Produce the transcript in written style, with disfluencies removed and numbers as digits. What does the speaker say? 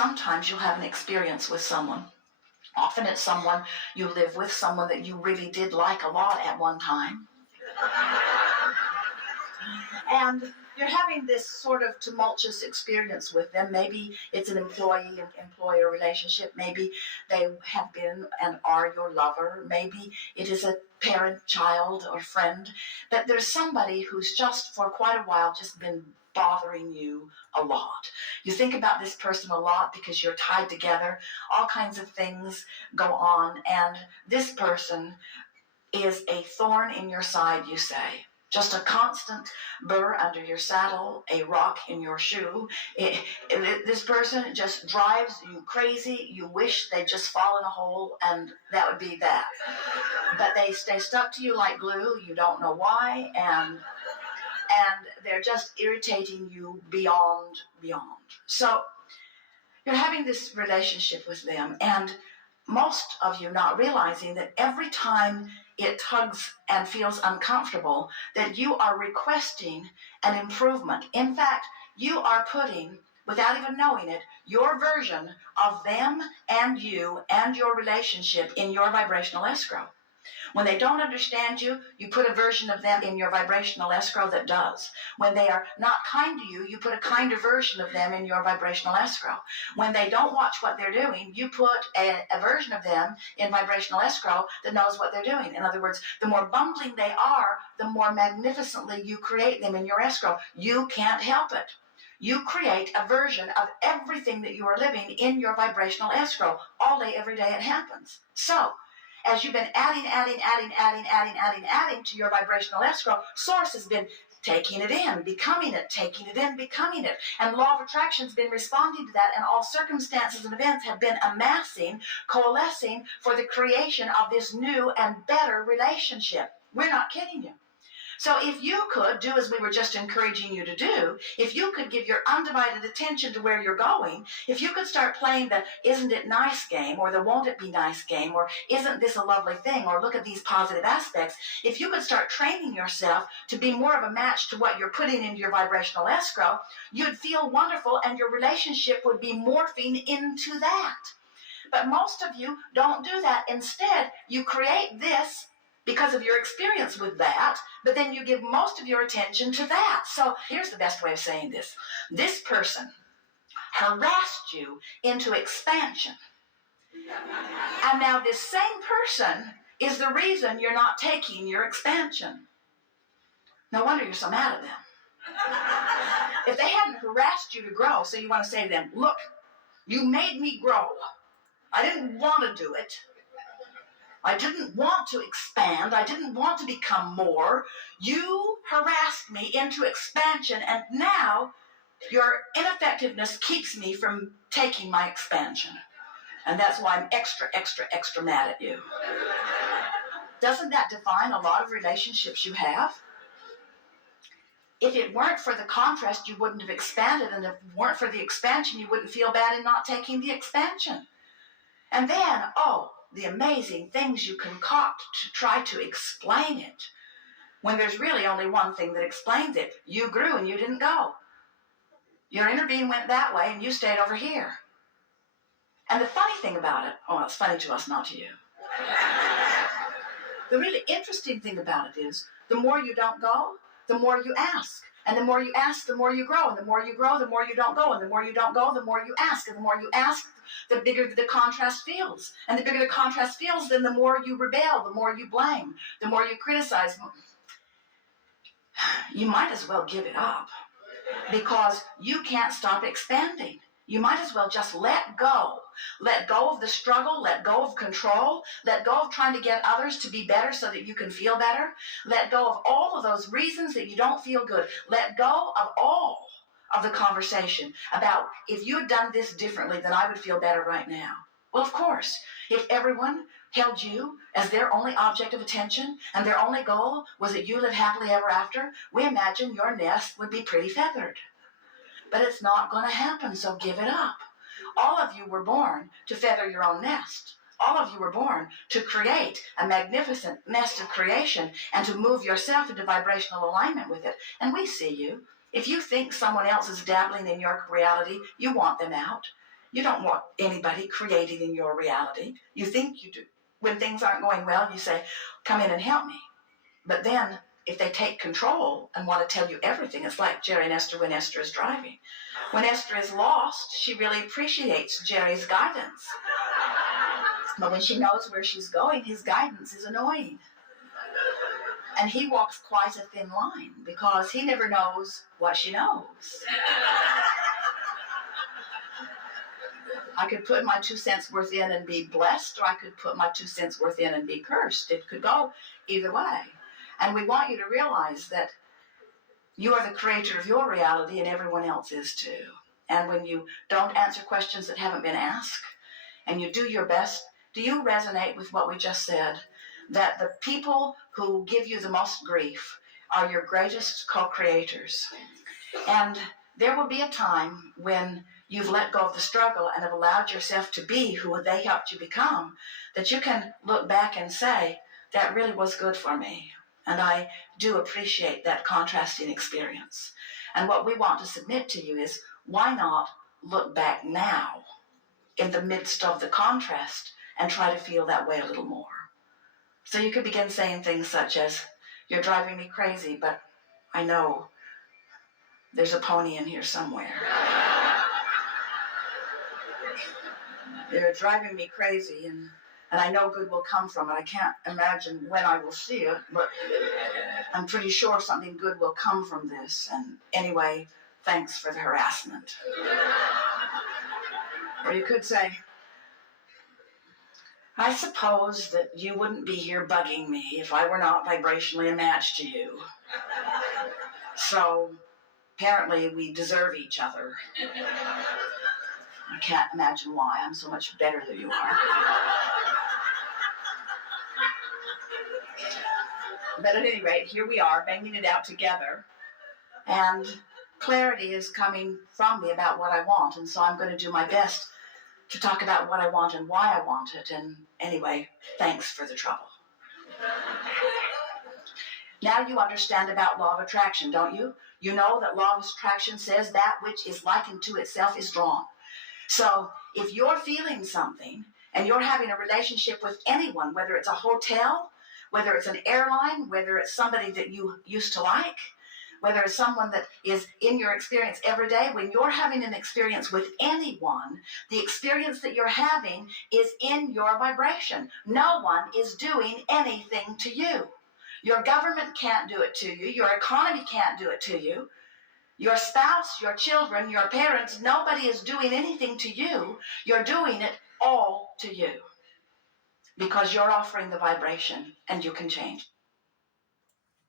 sometimes you'll have an experience with someone. Often it's someone you live with, someone that you really did like a lot at one time. And you're having this sort of tumultuous experience with them. Maybe it's an employee and employer relationship. Maybe they have been and are your lover. Maybe it is a parent, child, or friend. But there's somebody who's just for quite a while just been bothering you a lot. You think about this person a lot because you're tied together. All kinds of things go on. And this person is a thorn in your side, you say. Just a constant burr under your saddle, a rock in your shoe. This person just drives you crazy. You wish they'd just fall in a hole, and that would be that. But they stay stuck to you like glue. You don't know why, and they're just irritating you beyond. So you're having this relationship with them, and most of you not realizing that every time it tugs and feels uncomfortable, that you are requesting an improvement. In fact, you are putting, without even knowing it, your version of them and you and your relationship in your vibrational escrow. When they don't understand you, you put a version of them in your vibrational escrow that does. When they are not kind to you, you put a kinder version of them in your vibrational escrow. When they don't watch what they're doing, you put a version of them in vibrational escrow that knows what they're doing. In other words, the more bumbling they are, the more magnificently you create them in your escrow. You can't help it. You create a version of everything that you are living in your vibrational escrow. All day, every day it happens. So, as you've been adding to your vibrational escrow, Source has been taking it in, becoming it, taking it in, becoming it. And law of attraction has been responding to that, and all circumstances and events have been amassing, coalescing for the creation of this new and better relationship. We're not kidding you. So if you could do as we were just encouraging you to do, if you could give your undivided attention to where you're going, if you could start playing the isn't it nice game, or the won't it be nice game, or isn't this a lovely thing, or look at these positive aspects, if you could start training yourself to be more of a match to what you're putting into your vibrational escrow, you'd feel wonderful and your relationship would be morphing into that. But most of you don't do that. Instead, you create this because of your experience with that, but then you give most of your attention to that. So here's the best way of saying this. This person harassed you into expansion. And now this same person is the reason you're not taking your expansion. No wonder you're so mad at them. If they hadn't harassed you to grow, so you want to say to them, look, you made me grow. I didn't want to do it. I didn't want to expand. I didn't want to become more. You harassed me into expansion, and now your ineffectiveness keeps me from taking my expansion. And that's why I'm extra mad at you. Doesn't that define a lot of relationships you have? If it weren't for the contrast, you wouldn't have expanded, and if it weren't for the expansion, you wouldn't feel bad in not taking the expansion. And then, the amazing things you concoct to try to explain it, when there's really only one thing that explains it. You grew and you didn't go. Your inner being went that way and you stayed over here. And the funny thing about it, it's funny to us, not to you. The really interesting thing about it is, the more you don't go, the more you ask. And the more you ask, the more you grow. And the more you grow, the more you don't go. And the more you don't go, the more you ask. And the more you ask, the bigger the contrast feels. And the bigger the contrast feels, then the more you rebel, the more you blame, the more you criticize. You might as well give it up, because you can't stop expanding. You might as well just let go. Let go of the struggle. Let go of control. Let go of trying to get others to be better so that you can feel better. Let go of all of those reasons that you don't feel good. Let go of all of the conversation about, if you had done this differently, then I would feel better right now. Well, of course, if everyone held you as their only object of attention and their only goal was that you live happily ever after, we imagine your nest would be pretty feathered. But it's not going to happen, so give it up. All of you were born to feather your own nest. All of you were born to create a magnificent nest of creation and to move yourself into vibrational alignment with it. And we see you. If you think someone else is dabbling in your reality, you want them out. You don't want anybody creating in your reality. You think you do. When things aren't going well, you say, come in and help me. But then, if they take control and want to tell you everything, it's like Jerry and Esther when Esther is driving. When Esther is lost, she really appreciates Jerry's guidance. But when she knows where she's going, his guidance is annoying. And he walks quite a thin line because he never knows what she knows. I could put my 2 cents worth in and be blessed, or I could put my 2 cents worth in and be cursed. It could go either way. And we want you to realize that you are the creator of your reality and everyone else is too. And when you don't answer questions that haven't been asked and you do your best, do you resonate with what we just said? That the people who give you the most grief are your greatest co-creators. And there will be a time when you've let go of the struggle and have allowed yourself to be who they helped you become, that you can look back and say, that really was good for me. And I do appreciate that contrasting experience. And what we want to submit to you is, why not look back now in the midst of the contrast and try to feel that way a little more? So you could begin saying things such as, you're driving me crazy, but I know there's a pony in here somewhere. You're driving me crazy, and I know good will come from it. I can't imagine when I will see it, but I'm pretty sure something good will come from this. And anyway, thanks for the harassment. Or you could say, I suppose that you wouldn't be here bugging me if I were not vibrationally a match to you. So, apparently we deserve each other. I can't imagine why. I'm so much better than you are. But at any rate, here we are, banging it out together. And clarity is coming from me about what I want. And so I'm going to do my best to talk about what I want and why I want it. And anyway, thanks for the trouble. Now you understand about law of attraction, don't you? You know that law of attraction says that which is likened to itself is drawn. So if you're feeling something and you're having a relationship with anyone, whether it's a hotel, whether it's an airline, whether it's somebody that you used to like, whether it's someone that is in your experience every day, when you're having an experience with anyone, the experience that you're having is in your vibration. No one is doing anything to you. Your government can't do it to you. Your economy can't do it to you. Your spouse, your children, your parents, nobody is doing anything to you. You're doing it all to you because you're offering the vibration and you can change.